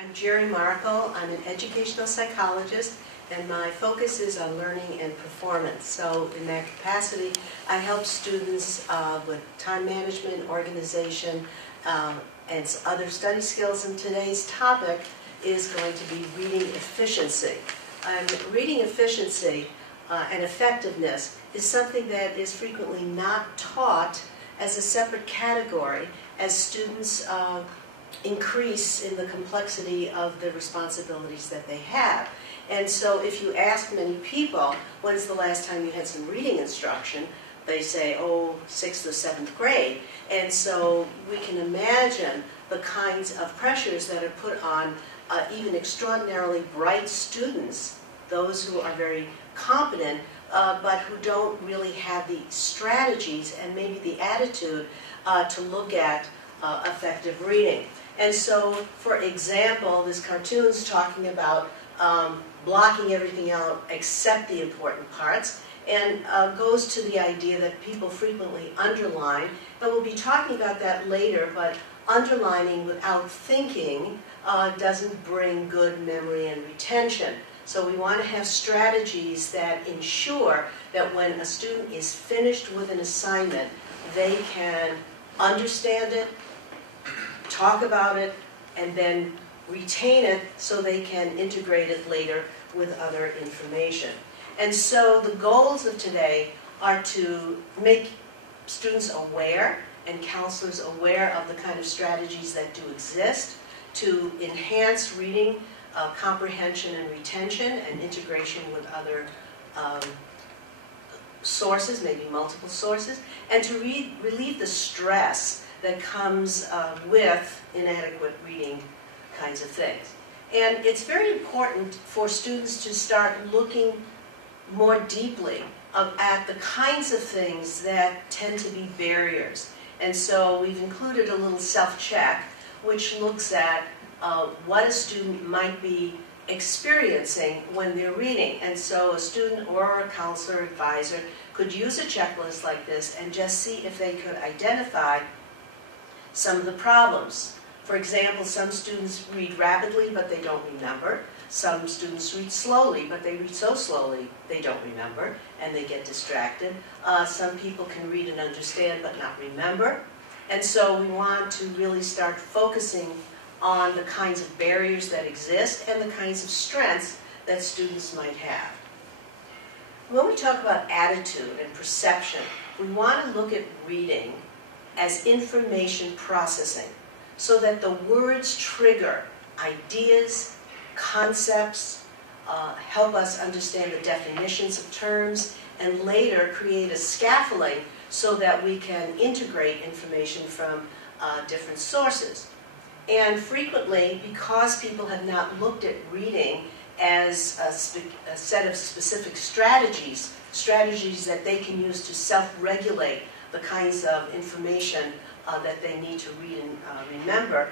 I'm Jerry Markle. I'm an educational psychologist, and my focus is on learning and performance. So in that capacity, I help students with time management, organization, and other study skills. And today's topic is going to be reading efficiency. Reading efficiency and effectiveness is something that is frequently not taught as a separate category as students increase in the complexity of the responsibilities that they have. And so if you ask many people, when's the last time you had some reading instruction, they say, oh, 6th or 7th grade. And so we can imagine the kinds of pressures that are put on even extraordinarily bright students, those who are very competent, but who don't really have the strategies and maybe the attitude to look at effective reading. And so, for example, this cartoon's talking about blocking everything out except the important parts, and goes to the idea that people frequently underline, and we'll be talking about that later, but underlining without thinking doesn't bring good memory and retention. So we want to have strategies that ensure that when a student is finished with an assignment, they can understand it, talk about it, and then retain it so they can integrate it later with other information. And so the goals of today are to make students aware and counselors aware of the kind of strategies that do exist to enhance reading comprehension and retention and integration with other sources, maybe multiple sources, and to relieve the stress that comes with inadequate reading kinds of things. And it's very important for students to start looking more deeply at the kinds of things that tend to be barriers. And so we've included a little self-check which looks at what a student might be experiencing when they're reading. And so a student or a counselor or advisor could use a checklist like this and just see if they could identify some of the problems. For example, some students read rapidly but they don't remember. Some students read slowly but they read so slowly they don't remember and they get distracted. Some people can read and understand but not remember. And so we want to really start focusing on the kinds of barriers that exist and the kinds of strengths that students might have. When we talk about attitude and perception, we want to look at reading as information processing so that the words trigger ideas, concepts, help us understand the definitions of terms, and later create a scaffolding so that we can integrate information from different sources. And frequently, because people have not looked at reading as a set of specific strategies that they can use to self-regulate the kinds of information that they need to read and remember,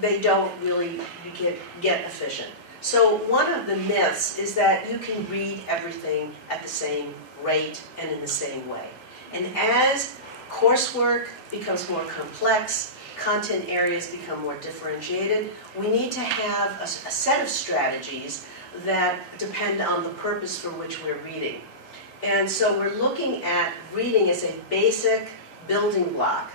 they don't really get efficient. So one of the myths is that you can read everything at the same rate and in the same way. And as coursework becomes more complex, content areas become more differentiated, we need to have a set of strategies that depend on the purpose for which we're reading. And so we're looking at reading as a basic building block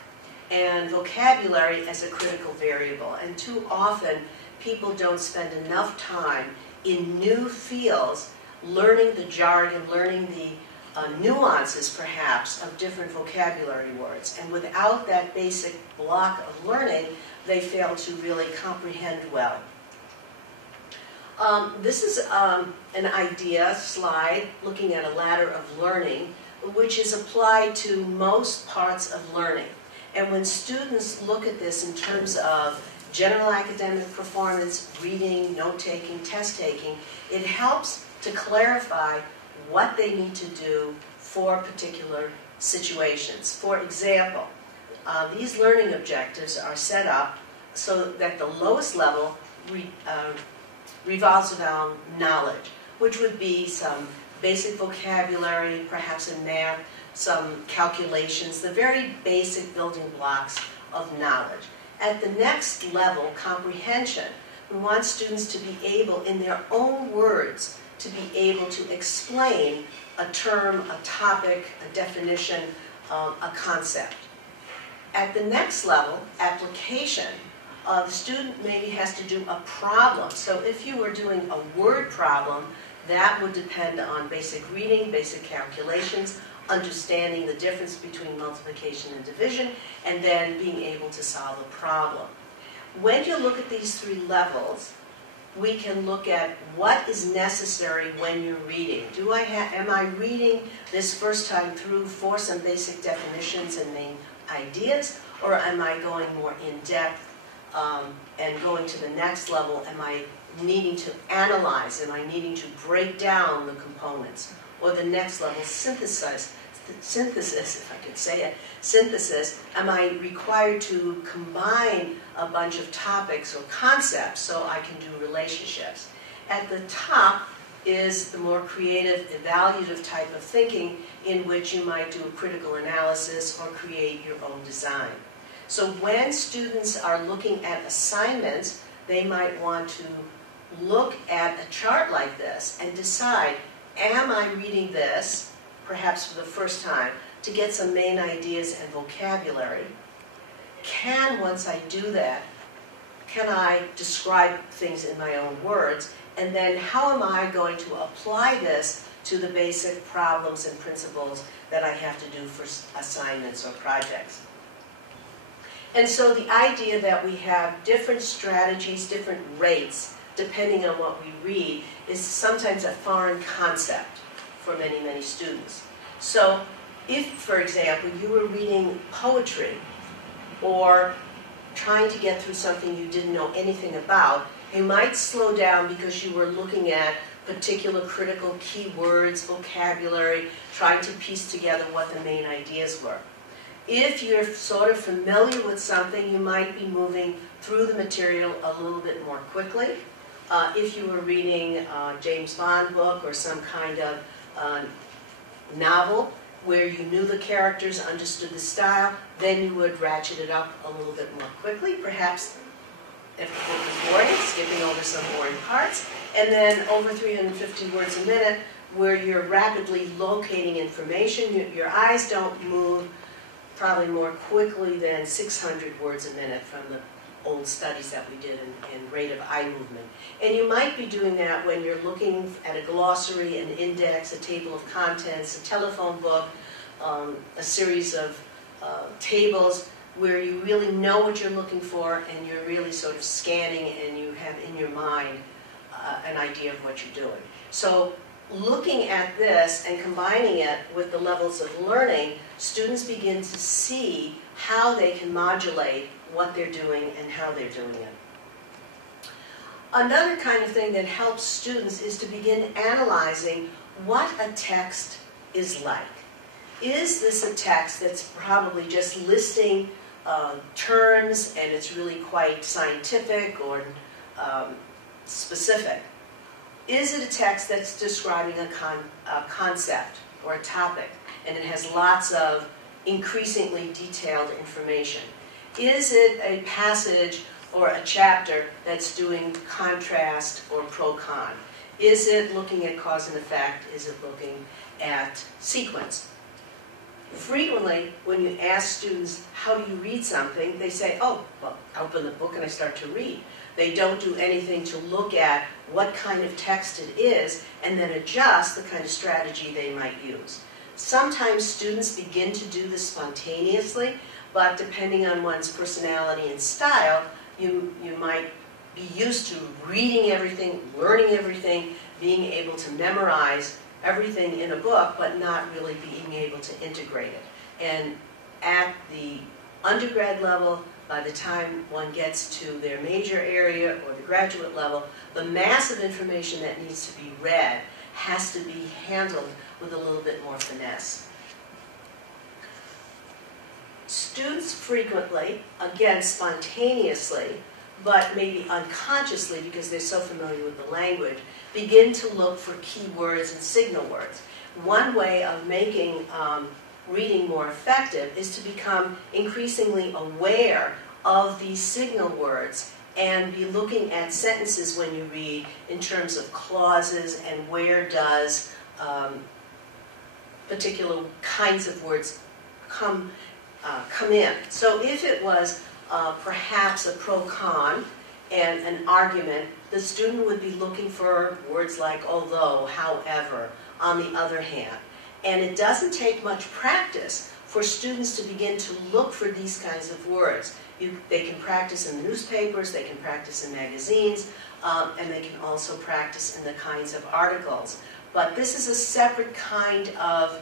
and vocabulary as a critical variable. And too often, people don't spend enough time in new fields learning the jargon, learning the nuances, perhaps, of different vocabulary words. And without that basic block of learning, they fail to really comprehend well. This is an idea slide looking at a ladder of learning, which is applied to most parts of learning. And when students look at this in terms of general academic performance, reading, note-taking, test-taking, it helps to clarify what they need to do for particular situations. For example, these learning objectives are set up so that the lowest level revolves around knowledge, which would be some basic vocabulary, perhaps in math, some calculations, the very basic building blocks of knowledge. At the next level, comprehension, We want students to be able, in their own words, to be able to explain a term, a topic, a definition, a concept. At the next level, application, the student maybe has to do a problem. So if you were doing a word problem, that would depend on basic reading, basic calculations, understanding the difference between multiplication and division, and then being able to solve a problem. When you look at these three levels, we can look at what is necessary when you're reading. Am I reading this first time through for some basic definitions and main ideas, or am I going more in depth and going to the next level? Am I needing to analyze? Am I needing to break down the components? Or the next level, synthesis, if I could say it, synthesis. Am I required to combine a bunch of topics or concepts so I can do relationships? At the top is the more creative, evaluative type of thinking in which you might do a critical analysis or create your own design. So when students are looking at assignments, they might want to look at a chart like this and decide, am I reading this, perhaps for the first time, to get some main ideas and vocabulary? Once I do that, can I describe things in my own words? And then how am I going to apply this to the basic problems and principles that I have to do for assignments or projects? And so the idea that we have different strategies, different rates, depending on what we read, is sometimes a foreign concept for many, many students. So if, for example, you were reading poetry or trying to get through something you didn't know anything about, you might slow down because you were looking at particular critical keywords, vocabulary, trying to piece together what the main ideas were. If you're sort of familiar with something, you might be moving through the material a little bit more quickly. If you were reading a James Bond book or some kind of novel where you knew the characters, understood the style, then you would ratchet it up a little bit more quickly, perhaps if the book is boring, skipping over some boring parts, and then over 350 words a minute where you're rapidly locating information. Your eyes don't move probably more quickly than 600 words a minute from the old studies that we did in rate of eye movement. And you might be doing that when you're looking at a glossary, an index, a table of contents, a telephone book, a series of tables where you really know what you're looking for and you're really sort of scanning and you have in your mind an idea of what you're doing. So looking at this and combining it with the levels of learning, students begin to see how they can modulate what they're doing and how they're doing it. Another kind of thing that helps students is to begin analyzing what a text is like. Is this a text that's probably just listing terms and it's really quite scientific or specific? Is it a text that's describing a concept or a topic and it has lots of increasingly detailed information? Is it a passage or a chapter that's doing contrast or pro-con? Is it looking at cause and effect? Is it looking at sequence? Frequently, when you ask students, how do you read something, they say, oh, well, I open the book and I start to read. They don't do anything to look at what kind of text it is and then adjust the kind of strategy they might use. Sometimes students begin to do this spontaneously, but depending on one's personality and style, you might be used to reading everything, learning everything, being able to memorize everything in a book, but not really being able to integrate it. And at the undergrad level, by the time one gets to their major area or the graduate level, the mass of information that needs to be read has to be handled with a little bit more finesse. Students frequently, again spontaneously, but maybe unconsciously because they're so familiar with the language, begin to look for keywords and signal words. One way of making reading more effective is to become increasingly aware of these signal words and be looking at sentences when you read in terms of clauses and where does particular kinds of words come in. So if it was perhaps a pro-con and an argument, the student would be looking for words like although, however, on the other hand. And it doesn't take much practice for students to begin to look for these kinds of words. They can practice in the newspapers, they can practice in magazines, and they can also practice in the kinds of articles. But this is a separate kind of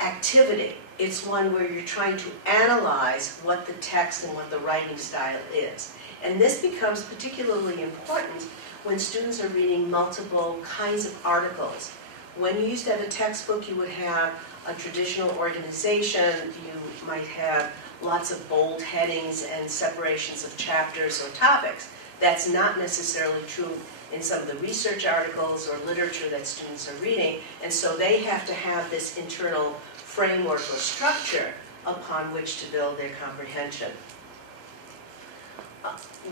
activity. It's one where you're trying to analyze what the text and what the writing style is. And this becomes particularly important when students are reading multiple kinds of articles. When you used to have a textbook, you would have a traditional organization, you might have lots of bold headings and separations of chapters or topics. That's not necessarily true in some of the research articles or literature that students are reading, and so they have to have this internal framework or structure upon which to build their comprehension.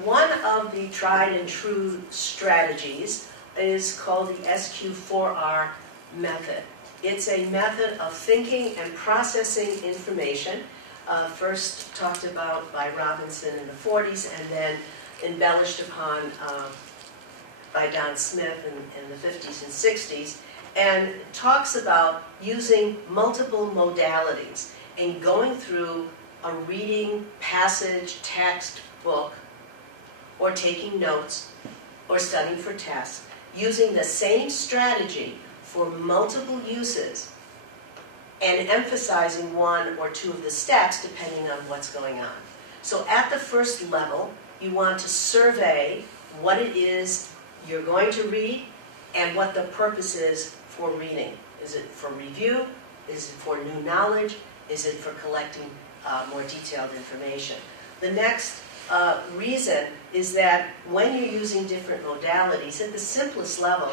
One of the tried and true strategies is called the SQ4R method. It's a method of thinking and processing information, first talked about by Robinson in the 40s and then embellished upon by Don Smith in the 50s and 60s, and talks about using multiple modalities and going through a reading, passage, text, book, or taking notes, or studying for tests, using the same strategy for multiple uses and emphasizing one or two of the steps depending on what's going on. So at the first level, you want to survey what it is you're going to read and what the purpose is for reading. Is it for review? Is it for new knowledge? Is it for collecting more detailed information? The next reason is that when you're using different modalities, at the simplest level,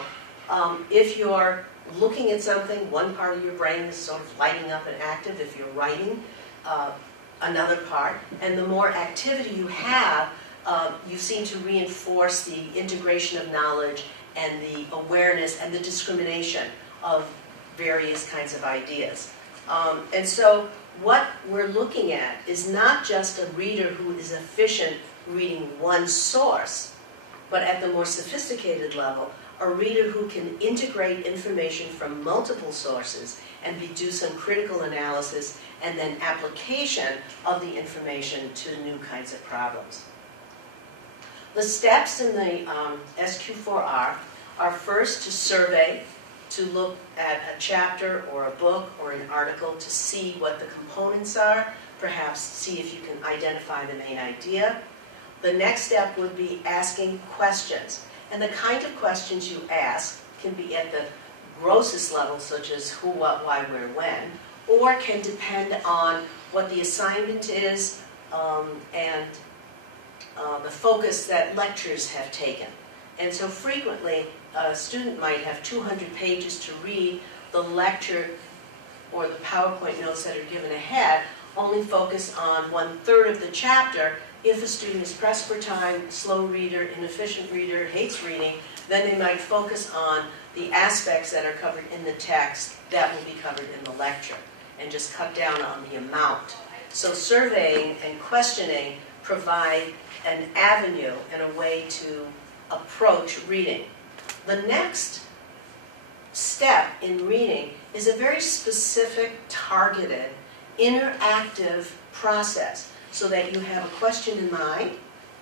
if you're looking at something, one part of your brain is sort of lighting up and active. If you're writing, another part. And the more activity you have, you seem to reinforce the integration of knowledge and the awareness and the discrimination of various kinds of ideas. And so what we're looking at is not just a reader who is efficient reading one source, but at the more sophisticated level, a reader who can integrate information from multiple sources and do some critical analysis and then application of the information to new kinds of problems. The steps in the SQ4R are first to survey, to look at a chapter or a book or an article to see what the components are, perhaps see if you can identify the main idea. The next step would be asking questions. And the kind of questions you ask can be at the grossest level, such as who, what, why, where, when, or can depend on what the assignment is and the focus that lectures have taken. And so frequently, a student might have 200 pages to read. The lecture or the PowerPoint notes that are given ahead only focus on 1/3 of the chapter. If a student is pressed for time, slow reader, inefficient reader, hates reading, then they might focus on the aspects that are covered in the text that will be covered in the lecture and just cut down on the amount. So surveying and questioning provide an avenue and a way to approach reading. The next step in reading is a very specific, targeted, interactive process so that you have a question in mind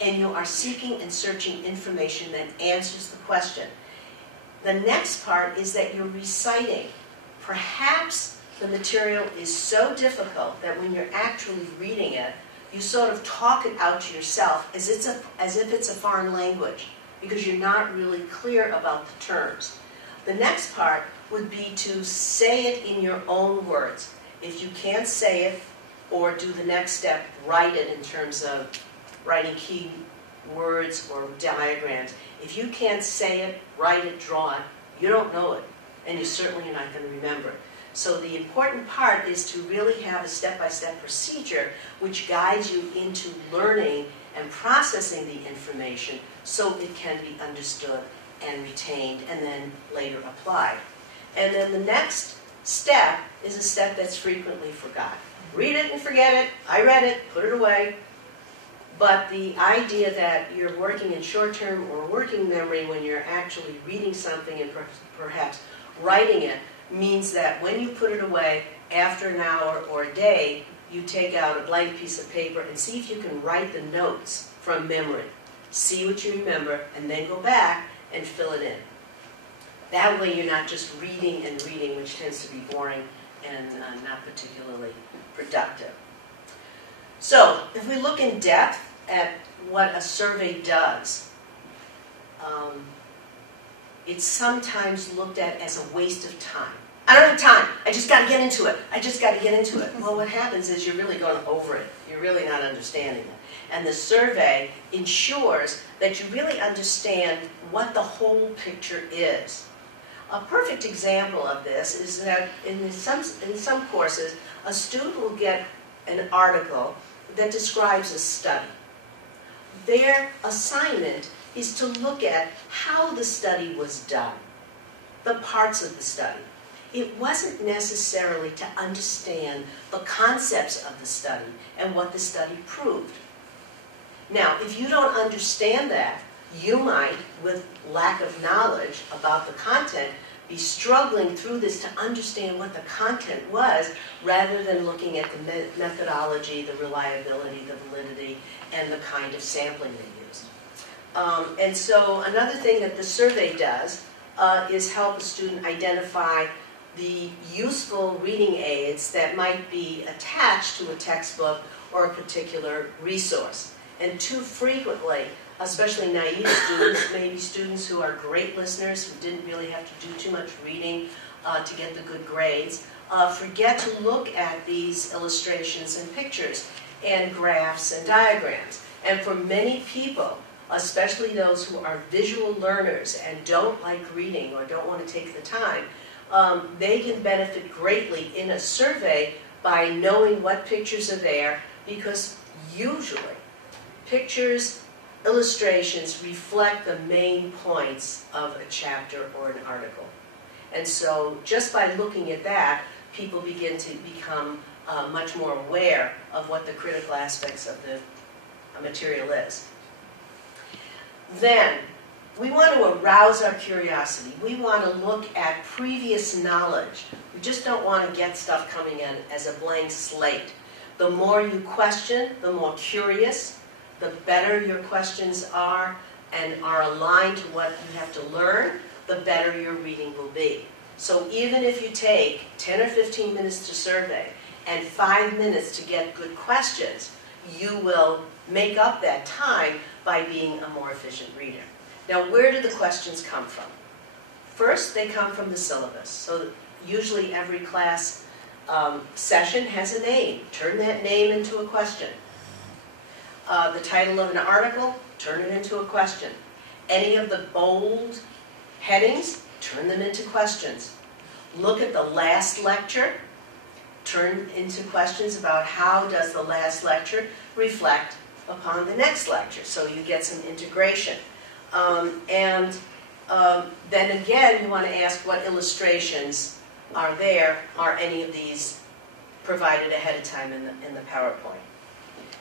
and you are seeking and searching information that answers the question. The next part is that you're reciting. Perhaps the material is so difficult that when you're actually reading it, you sort of talk it out to yourself as if it's a foreign language, because you're not really clear about the terms. The next part would be to say it in your own words. If you can't say it, or do the next step, write it in terms of writing key words or diagrams. If you can't say it, write it, draw it, you don't know it, and you certainly are not going to remember it. So the important part is to really have a step-by-step procedure which guides you into learning and processing the information so it can be understood and retained and then later applied. And then the next step is a step that's frequently forgotten. Read it and forget it. I read it, put it away. But the idea that you're working in short-term or working memory when you're actually reading something and perhaps writing it means that when you put it away after an hour or a day, you take out a blank piece of paper and see if you can write the notes from memory. See what you remember and then go back and fill it in. That way you're not just reading and reading, which tends to be boring and not particularly productive. So if we look in depth at what a survey does, it's sometimes looked at as a waste of time. I don't have time. I just got to get into it. I just got to get into it. Well, what happens is you're really going over it. You're really not understanding it. And the survey ensures that you really understand what the whole picture is. A perfect example of this is that in some courses, a student will get an article that describes a study. Their assignment is to look at how the study was done, the parts of the study. It wasn't necessarily to understand the concepts of the study and what the study proved. Now, if you don't understand that, you might, with lack of knowledge about the content, be struggling through this to understand what the content was, rather than looking at the methodology, the reliability, the validity, and the kind of sampling they used. And so another thing that the survey does is help a student identify the useful reading aids that might be attached to a textbook or a particular resource. And too frequently, especially naive students, maybe students who are great listeners, who didn't really have to do too much reading to get the good grades, forget to look at these illustrations and pictures and graphs and diagrams. And for many people, especially those who are visual learners and don't like reading or don't want to take the time, they can benefit greatly in a survey by knowing what pictures are there, because usually pictures, illustrations reflect the main points of a chapter or an article. And so just by looking at that, people begin to become much more aware of what the critical aspects of the material is. Then, we want to arouse our curiosity. We want to look at previous knowledge. We just don't want to get stuff coming in as a blank slate. The more you question, the more curious, the better your questions are and are aligned to what you have to learn, the better your reading will be. So even if you take 10 or 15 minutes to survey and 5 minutes to get good questions, you will make up that time by being a more efficient reader. Now, where do the questions come from? First, they come from the syllabus. So usually every class session has a name. Turn that name into a question. The title of an article, turn it into a question. Any of the bold headings, turn them into questions. Look at the last lecture, turn into questions about how does the last lecture reflect upon the next lecture, so you get some integration. Then again, you want to ask what illustrations are there. Are any of these provided ahead of time in the PowerPoint?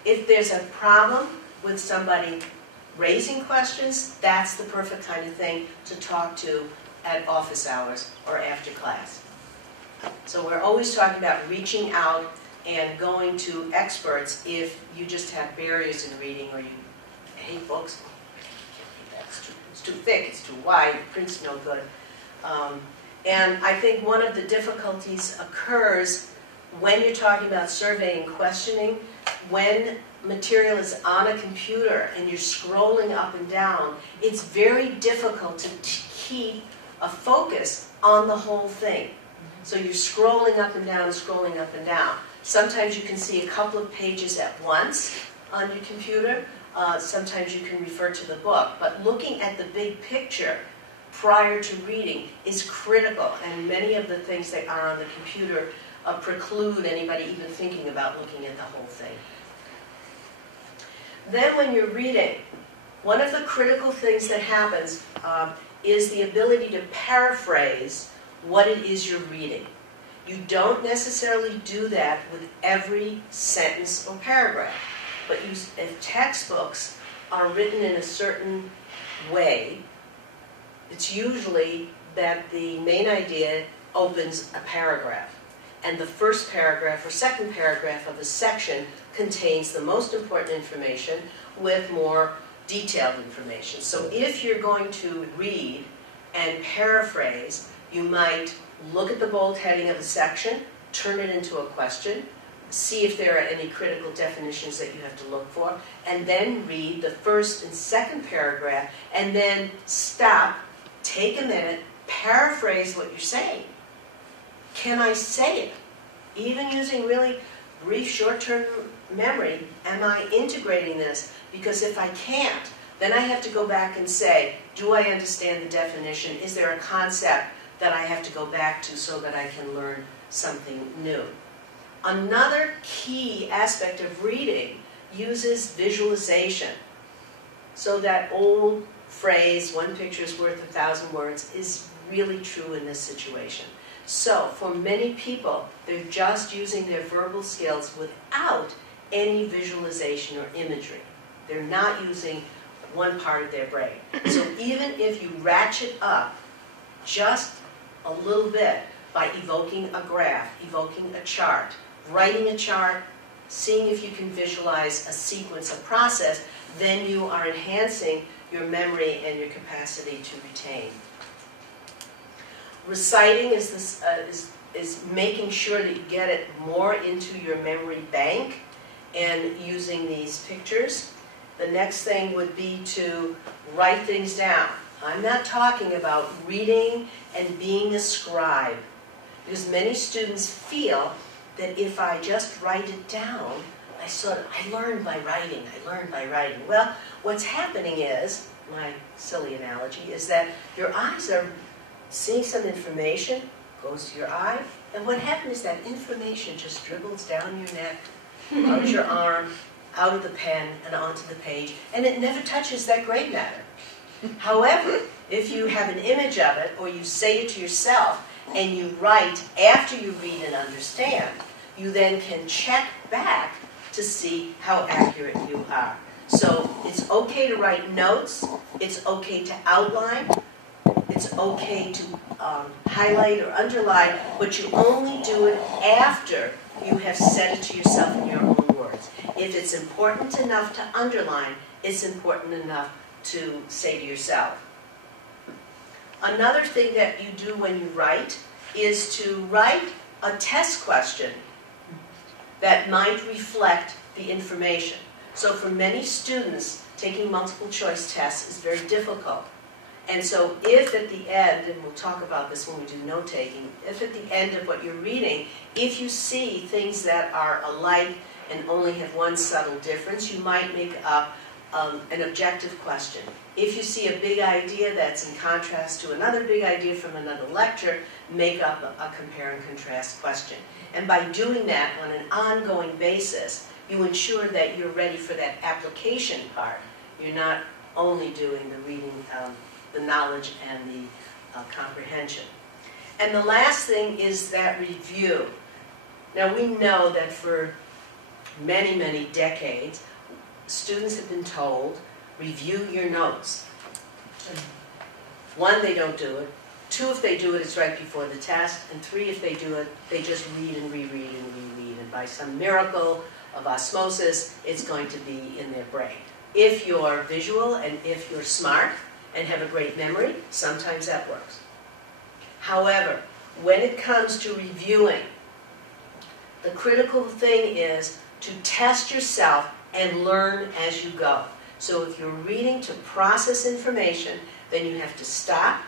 If there's a problem with somebody raising questions, that's the perfect kind of thing to talk to at office hours or after class. So we're always talking about reaching out and going to experts if you just have barriers in reading or you hate books. It's too thick, it's too wide, the print's no good. And I think one of the difficulties occurs when you're talking about surveying questioning, when material is on a computer and you're scrolling up and down, it's very difficult to keep a focus on the whole thing. So you're scrolling up and down, scrolling up and down. Sometimes you can see a couple of pages at once on your computer. Sometimes you can refer to the book. But looking at the big picture prior to reading is critical, and many of the things that are on the computer preclude anybody even thinking about looking at the whole thing. Then when you're reading, one of the critical things that happens is the ability to paraphrase what it is you're reading. You don't necessarily do that with every sentence or paragraph, but if textbooks are written in a certain way, it's usually that the main idea opens a paragraph, and the first paragraph or second paragraph of the section contains the most important information with more detailed information. So if you're going to read and paraphrase, you might look at the bold heading of a section, turn it into a question, see if there are any critical definitions that you have to look for, and then read the first and second paragraph, and then stop, take a minute, paraphrase what you're saying. Can I say it? Even using really brief short-term memory, am I integrating this? Because if I can't, then I have to go back and say, do I understand the definition? Is there a concept that I have to go back to so that I can learn something new? Another key aspect of reading uses visualization. So that old phrase, one picture is worth 1,000 words, is really true in this situation. So for many people, they're just using their verbal skills without any visualization or imagery. They're not using one part of their brain. So even if you ratchet up just a little bit by evoking a graph, evoking a chart, writing a chart, seeing if you can visualize a sequence, a process, then you are enhancing your memory and your capacity to retain. Reciting is making sure that you get it more into your memory bank and using these pictures. The next thing would be to write things down. I'm not talking about reading and being a scribe, because many students feel that if I just write it down, I learn by writing, I learn by writing. Well, what's happening is, my silly analogy, is that your eyes are seeing some information, goes to your eye, and what happens is that information just dribbles down your neck, out your arm, out of the pen, and onto the page, and it never touches that gray matter. However, if you have an image of it, or you say it to yourself, and you write after you read and understand, you then can check back to see how accurate you are. So it's okay to write notes, it's okay to outline, it's okay to highlight or underline, but you only do it after you have said it to yourself in your own words. If it's important enough to underline, it's important enough to say to yourself. Another thing that you do when you write is to write a test question that might reflect the information. So for many students, taking multiple choice tests is very difficult. And so if at the end, and we'll talk about this when we do note-taking, if at the end of what you're reading, if you see things that are alike and only have one subtle difference, you might make up an objective question. If you see a big idea that's in contrast to another big idea from another lecture, make up a compare and contrast question. And by doing that on an ongoing basis, you ensure that you're ready for that application part. You're not only doing the reading, the knowledge and the comprehension. And the last thing is that review. Now we know that for many, many decades, students have been told, review your notes. One, they don't do it. Two, if they do it, it's right before the test. And three, if they do it, they just read and reread and reread. And by some miracle of osmosis, it's going to be in their brain. If you're visual and if you're smart and have a great memory, sometimes that works. However, when it comes to reviewing, the critical thing is to test yourself and learn as you go. So if you're reading to process information, then you have to stop,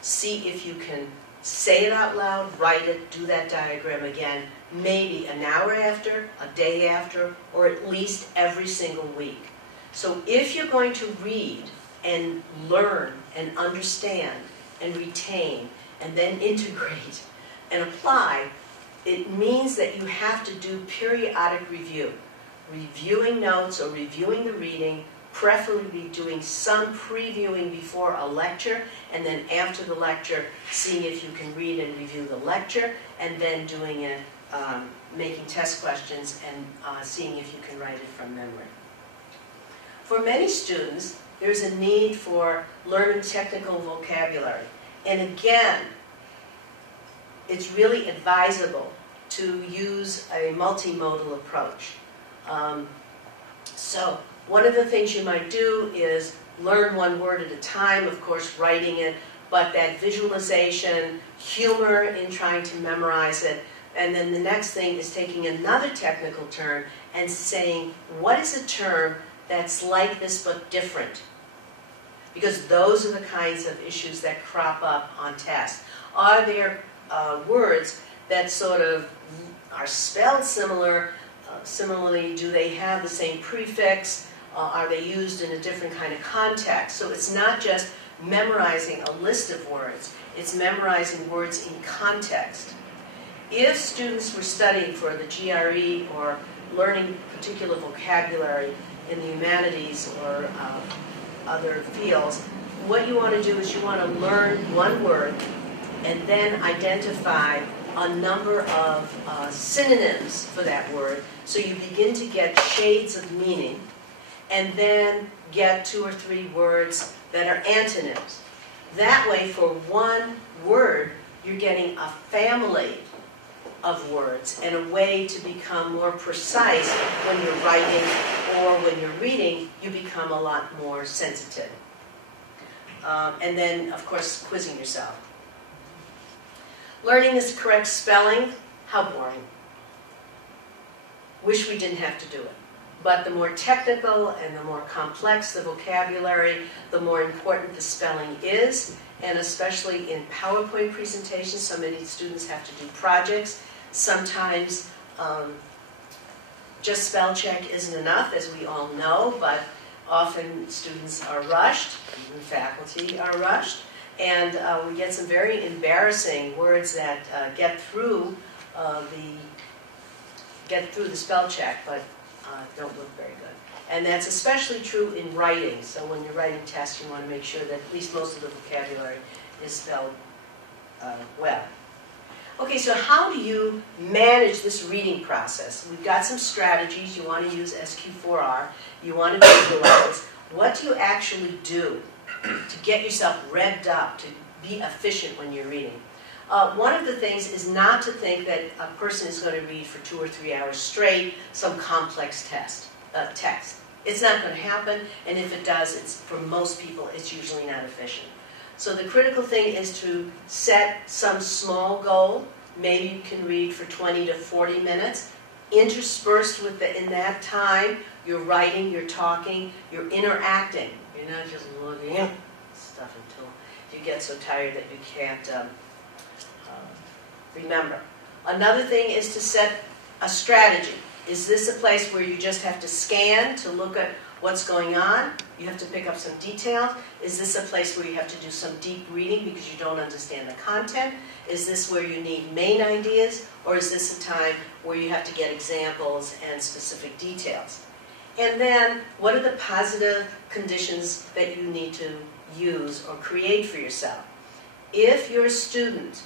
see if you can say it out loud, write it, do that diagram again, maybe an hour after, a day after, or at least every single week. So if you're going to read and learn and understand and retain and then integrate and apply, it means that you have to do periodic review. reviewing notes or reviewing the reading, preferably doing some previewing before a lecture, and then after the lecture, seeing if you can read and review the lecture, and then doing it, making test questions and seeing if you can write it from memory. For many students, there's a need for learning technical vocabulary. And again, it's really advisable to use a multimodal approach. So one of the things you might do is learn one word at a time, of course writing it, but that visualization, humor in trying to memorize it, and then the next thing is taking another technical term and saying, what is a term that's like this but different? Because those are the kinds of issues that crop up on tests. Are there words that sort of are spelled similar? Similarly, do they have the same prefix? Are they used in a different kind of context? So it's not just memorizing a list of words, it's memorizing words in context. If students were studying for the GRE or learning particular vocabulary in the humanities or other fields, what you want to do is you want to learn one word and then identify a number of synonyms for that word, so you begin to get shades of meaning, and then get 2 or 3 words that are antonyms. That way, for one word, you're getting a family of words and a way to become more precise when you're writing or when you're reading. You become a lot more sensitive. And then, of course, quizzing yourself. Learning the correct spelling, how boring. Wish we didn't have to do it. But the more technical and the more complex the vocabulary, the more important the spelling is. And especially in PowerPoint presentations, so many students have to do projects. Sometimes just spell check isn't enough, as we all know, but often students are rushed, even faculty are rushed, and we get some very embarrassing words that get through the spell check, but don't look very good. And that's especially true in writing. So when you're writing tests, you want to make sure that at least most of the vocabulary is spelled well. Okay, so how do you manage this reading process? We've got some strategies. You want to use SQ4R. You want to visualize. What do you actually do to get yourself revved up, to be efficient when you're reading? One of the things is not to think that a person is going to read for 2 or 3 hours straight some complex text. It's not going to happen, and if it does, for most people, it's usually not efficient. So the critical thing is to set some small goal. Maybe you can read for 20 to 40 minutes. Interspersed with in that time, you're writing, you're talking, you're interacting. You're not just looking at stuff until you get so tired that you can't remember. Another thing is to set a strategy. Is this a place where you just have to scan to look at what's going on? You have to pick up some details. Is this a place where you have to do some deep reading because you don't understand the content? Is this where you need main ideas? Or is this a time where you have to get examples and specific details? And then, what are the positive conditions that you need to use or create for yourself? If you're a student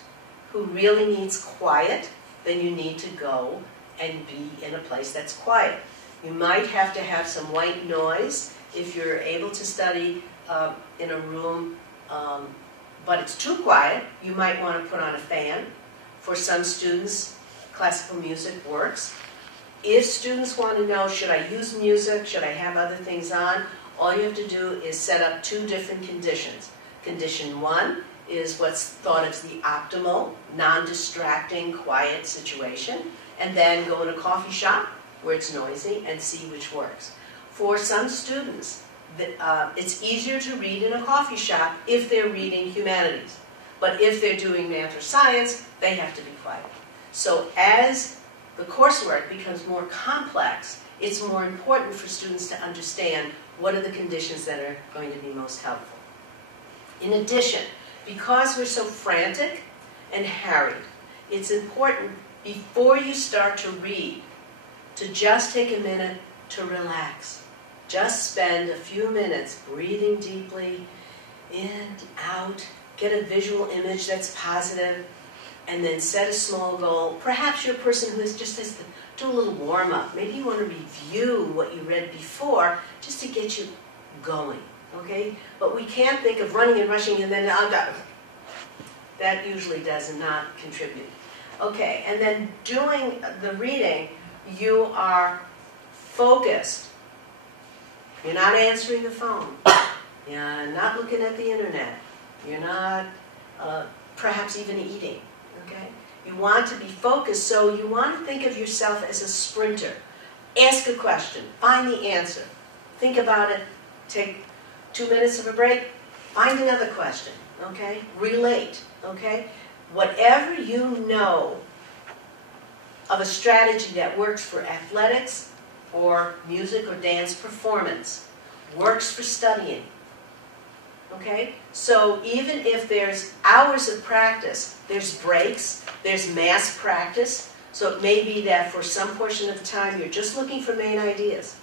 who really needs quiet, then you need to go and be in a place that's quiet. You might have to have some white noise if you're able to study in a room, but it's too quiet. You might want to put on a fan. For some students, classical music works. If students want to know, should I use music, should I have other things on, all you have to do is set up 2 different conditions. Condition 1 is what's thought of as the optimal, non-distracting, quiet situation, and then go in a coffee shop where it's noisy and see which works. For some students, it's easier to read in a coffee shop if they're reading humanities. But if they're doing math or science, they have to be quiet. So as the coursework becomes more complex, it's more important for students to understand what are the conditions that are going to be most helpful. In addition, because we're so frantic and harried, it's important before you start to read to just take a minute to relax. Just spend a few minutes breathing deeply, in, out, get a visual image that's positive, and then set a small goal. Perhaps you're a person who just has to do a little warm-up. Maybe you want to review what you read before just to get you going, okay? But we can't think of running and rushing and then that usually does not contribute. Okay, and then doing the reading, you are focused. You're not answering the phone. You're not looking at the internet. You're not perhaps even eating. Okay? You want to be focused, so you want to think of yourself as a sprinter. Ask a question. Find the answer. Think about it. Take 2 minutes of a break. Find another question. Okay? Relate. Okay? Whatever you know of a strategy that works for athletics or music or dance performance, works for studying. Okay? So even if there's hours of practice, there's breaks, there's mass practice. So it may be that for some portion of the time you're just looking for main ideas.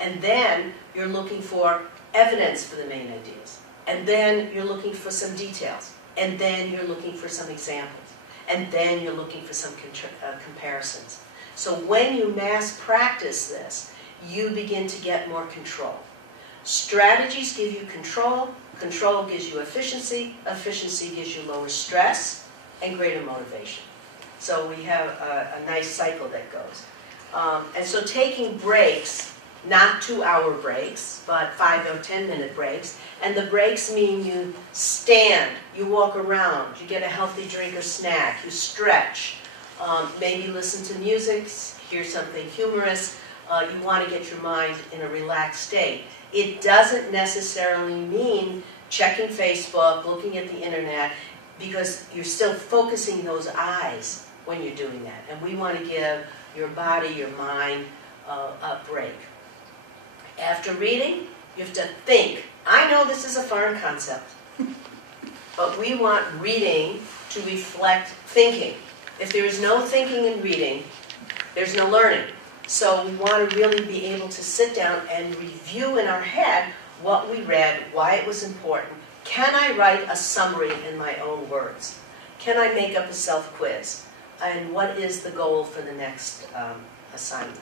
And then you're looking for evidence for the main ideas. And then you're looking for some details. And then you're looking for some examples. And then you're looking for some comparisons. So when you mass practice this, you begin to get more control. Strategies give you control. Control gives you efficiency. Efficiency gives you lower stress and greater motivation. So we have a nice cycle that goes. And so taking breaks, not 2-hour breaks, but 5 or 10-minute breaks. And the breaks mean you stand, you walk around, you get a healthy drink or snack, you stretch, maybe listen to music, hear something humorous. You want to get your mind in a relaxed state. It doesn't necessarily mean checking Facebook, looking at the internet, because you're still focusing those eyes when you're doing that. And we want to give your body, your mind, a break. After reading, you have to think. I know this is a foreign concept, but we want reading to reflect thinking. If there is no thinking in reading, there's no learning. So we want to really be able to sit down and review in our head what we read, why it was important. Can I write a summary in my own words? Can I make up a self-quiz? And what is the goal for the next assignment?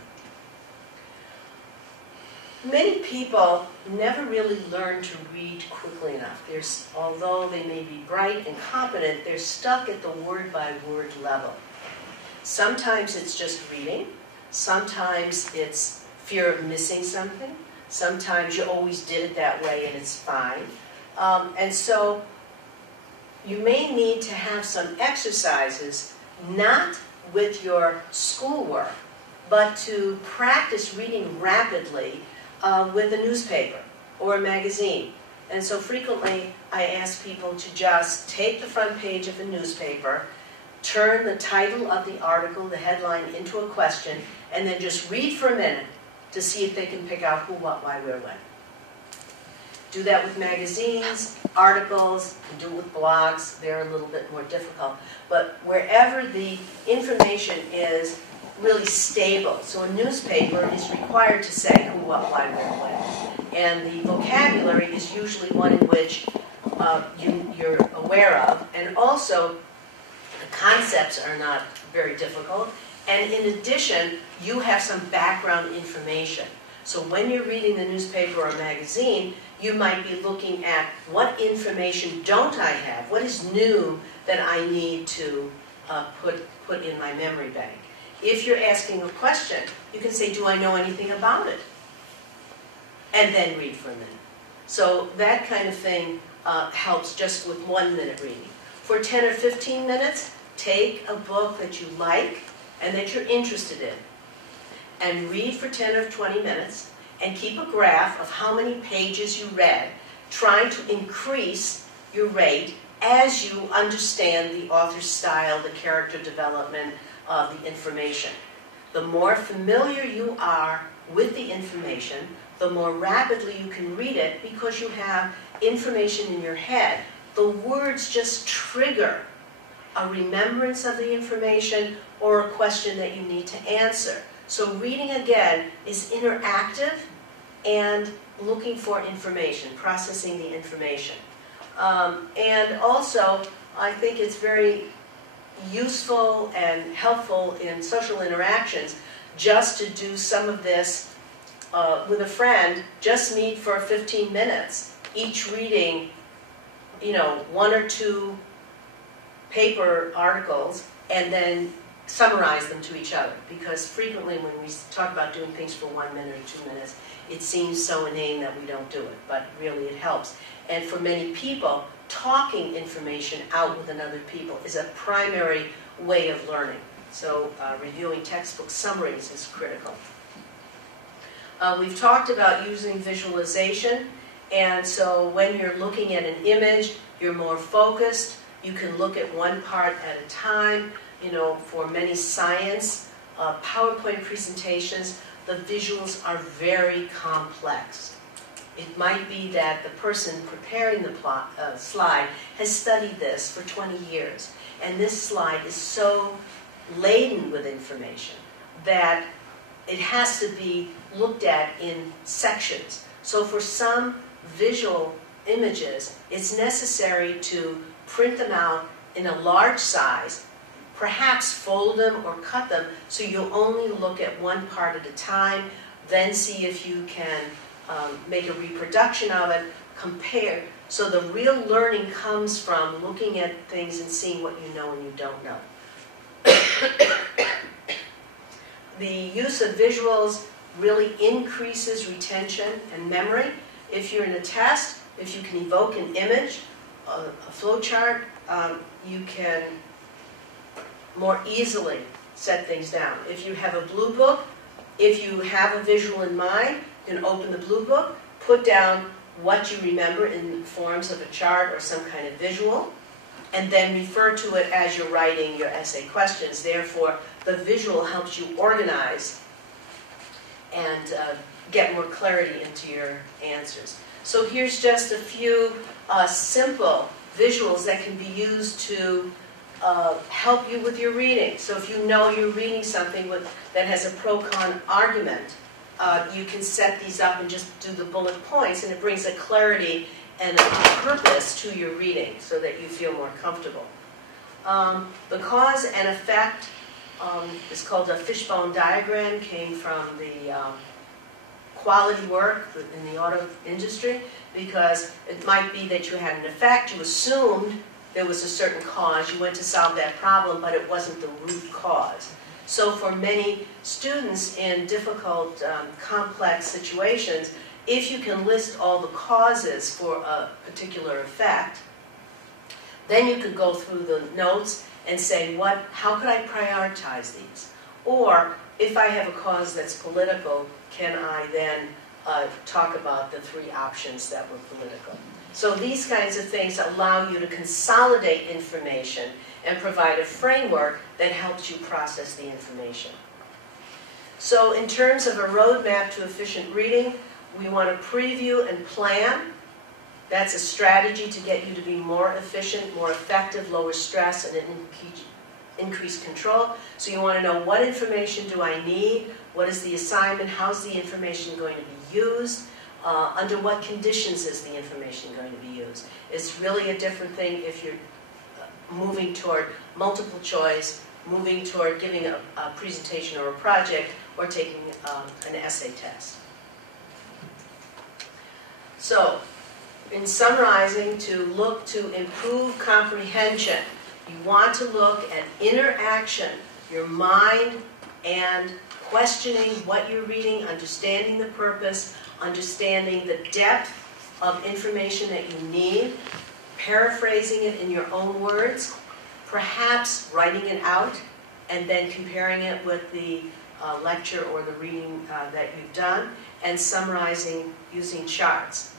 Many people never really learn to read quickly enough. Although they may be bright and competent, they're stuck at the word-by-word level. Sometimes it's just reading. Sometimes it's fear of missing something. Sometimes you always did it that way and it's fine. And so you may need to have some exercises, not with your schoolwork, but to practice reading rapidly with a newspaper or a magazine. And so frequently I ask people to just take the front page of a newspaper, turn the title of the article, the headline, into a question, and then just read for a minute to see if they can pick out who, what, why, where, when. Do that with magazines, articles, do it with blogs. They're a little bit more difficult. But wherever the information is really stable. So a newspaper is required to say who, what, why, where, when. And the vocabulary is usually one in which you're aware of. And also, the concepts are not very difficult. And in addition, you have some background information. So when you're reading the newspaper or magazine, you might be looking at what information don't I have? What is new that I need to put in my memory bank? If you're asking a question, you can say, do I know anything about it? And then read for a minute. So that kind of thing helps just with 1 minute reading. For 10 or 15 minutes, take a book that you like and that you're interested in and read for 10 or 20 minutes and keep a graph of how many pages you read, trying to increase your rate as you understand the author's style, the character development of the information. The more familiar you are with the information, the more rapidly you can read it because you have information in your head. The words just trigger a remembrance of the information or a question that you need to answer. So reading again is interactive and looking for information, processing the information. And also, I think it's very useful and helpful in social interactions just to do some of this with a friend. Just meet for 15 minutes, each reading, you know, 1 or 2 paper articles, and then summarize them to each other. Because frequently when we talk about doing things for 1 minute or 2 minutes, it seems so inane that we don't do it, but really it helps. And for many people, talking information out with other people is a primary way of learning. So reviewing textbook summaries is critical. We've talked about using visualization, and so when you're looking at an image, you're more focused. You can look at one part at a time. You know, for many science PowerPoint presentations, the visuals are very complex. It might be that the person preparing the slide has studied this for 20 years, and this slide is so laden with information that it has to be looked at in sections. So for some visual images, it's necessary to print them out in a large size, perhaps fold them or cut them so you only look at one part at a time, then see if you can make a reproduction of it, compare. So the real learning comes from looking at things and seeing what you know and you don't know. The use of visuals really increases retention and memory. If you're in a test, if you can evoke an image, a flow chart, you can more easily set things down. If you have a blue book, if you have a visual in mind, you can open the blue book, put down what you remember in forms of a chart or some kind of visual, and then refer to it as you're writing your essay questions. Therefore, the visual helps you organize and get more clarity into your answers. So here's just a few simple visuals that can be used to help you with your reading. So if you know you're reading something that has a pro-con argument, you can set these up and just do the bullet points, and it brings a clarity and a purpose to your reading so that you feel more comfortable. The cause and effect is called a fishbone diagram, came from the quality work in the auto industry, because it might be that you had an effect, you assumed there was a certain cause, you went to solve that problem, but it wasn't the root cause. So for many students in difficult, complex situations, if you can list all the causes for a particular effect, then you could go through the notes and say, how could I prioritize these? Or if I have a cause that's political, can I then talk about the 3 options that were political? So these kinds of things allow you to consolidate information and provide a framework that helps you process the information. So in terms of a roadmap to efficient reading, we want to preview and plan. That's a strategy to get you to be more efficient, more effective, lower stress, and increase control. So you want to know, what information do I need? What is the assignment? How's the information going to be used? Under what conditions is the information going to be used? It's really a different thing if you're moving toward multiple choice, moving toward giving a presentation or a project, or taking an essay test. So, in summarizing, to look to improve comprehension, you want to look at interaction, your mind, and questioning what you're reading, understanding the purpose, understanding the depth of information that you need, paraphrasing it in your own words, perhaps writing it out, and then comparing it with the lecture or the reading that you've done, and summarizing using charts.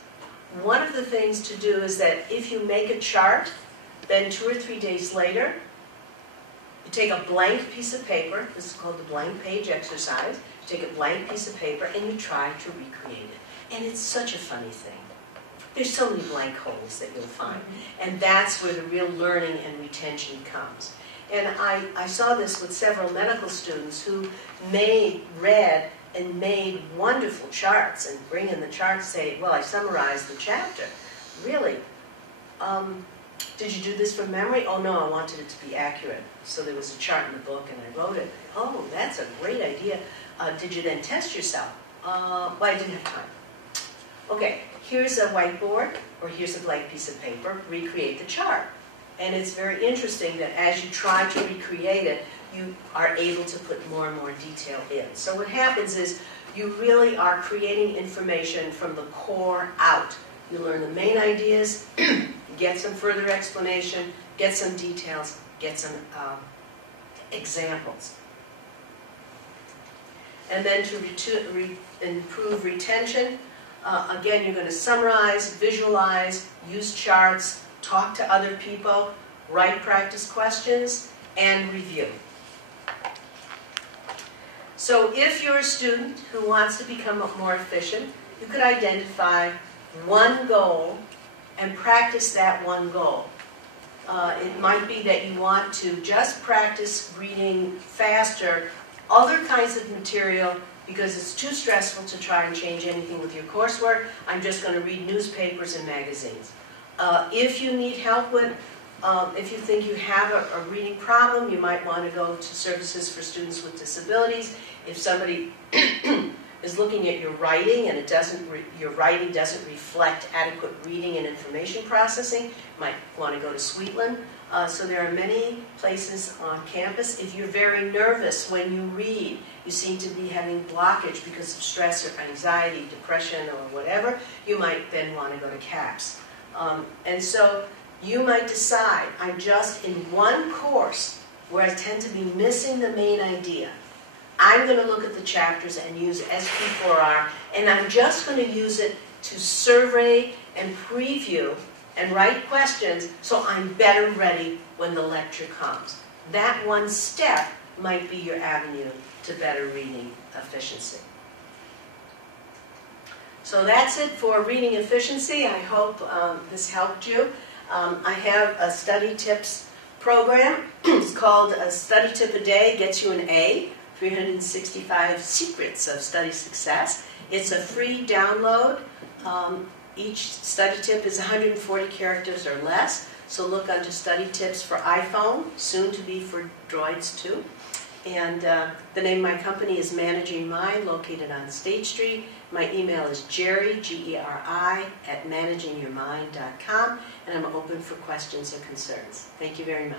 One of the things to do is that if you make a chart, then 2 or 3 days later, you take a blank piece of paper, this is called the blank page exercise, you take a blank piece of paper and you try to recreate it. And it's such a funny thing. There's so many blank holes that you'll find. And that's where the real learning and retention comes. And I saw this with several medical students who read and made wonderful charts and bring in the charts, say, well, I summarized the chapter. Really? Did you do this from memory? Oh, no, I wanted it to be accurate. So there was a chart in the book, and I wrote it. Oh, that's a great idea. Did you then test yourself? Well, I didn't have time. Okay, here's a whiteboard, or here's a blank piece of paper. Recreate the chart. And it's very interesting that as you try to recreate it, you are able to put more and more detail in. So what happens is you really are creating information from the core out. You learn the main ideas, get some further explanation, get some details, get some examples. And then to improve retention, again, you're going to summarize, visualize, use charts, talk to other people, write practice questions, and review. So if you're a student who wants to become more efficient, you could identify one goal and practice that one goal. It might be that you want to just practice reading faster other kinds of material because it's too stressful to try and change anything with your coursework. I'm just going to read newspapers and magazines. If you need help with, if you think you have a reading problem, you might want to go to Services for Students with Disabilities. If somebody is looking at your writing and your writing doesn't reflect adequate reading and information processing, you might want to go to Sweetland. So there are many places on campus. If you're very nervous when you read, you seem to be having blockage because of stress or anxiety, depression, or whatever, you might then want to go to CAPS. And so you might decide, I'm just in one course where I tend to be missing the main idea. I'm going to look at the chapters and use SP4R, and I'm just going to use it to survey and preview and write questions so I'm better ready when the lecture comes. That one step might be your avenue to better reading efficiency. So that's it for reading efficiency. I hope this helped you. I have a study tips program. It's called A Study Tip a Day Gets You an A, 365 Secrets of Study Success. It's a free download. Each study tip is 140 characters or less. So look under study tips for iPhone, soon to be for Droids too. And the name of my company is Managing Mind, located on State Street. My email is Geri, G-E-R-I, @managingyourmind.com, and I'm open for questions or concerns. Thank you very much.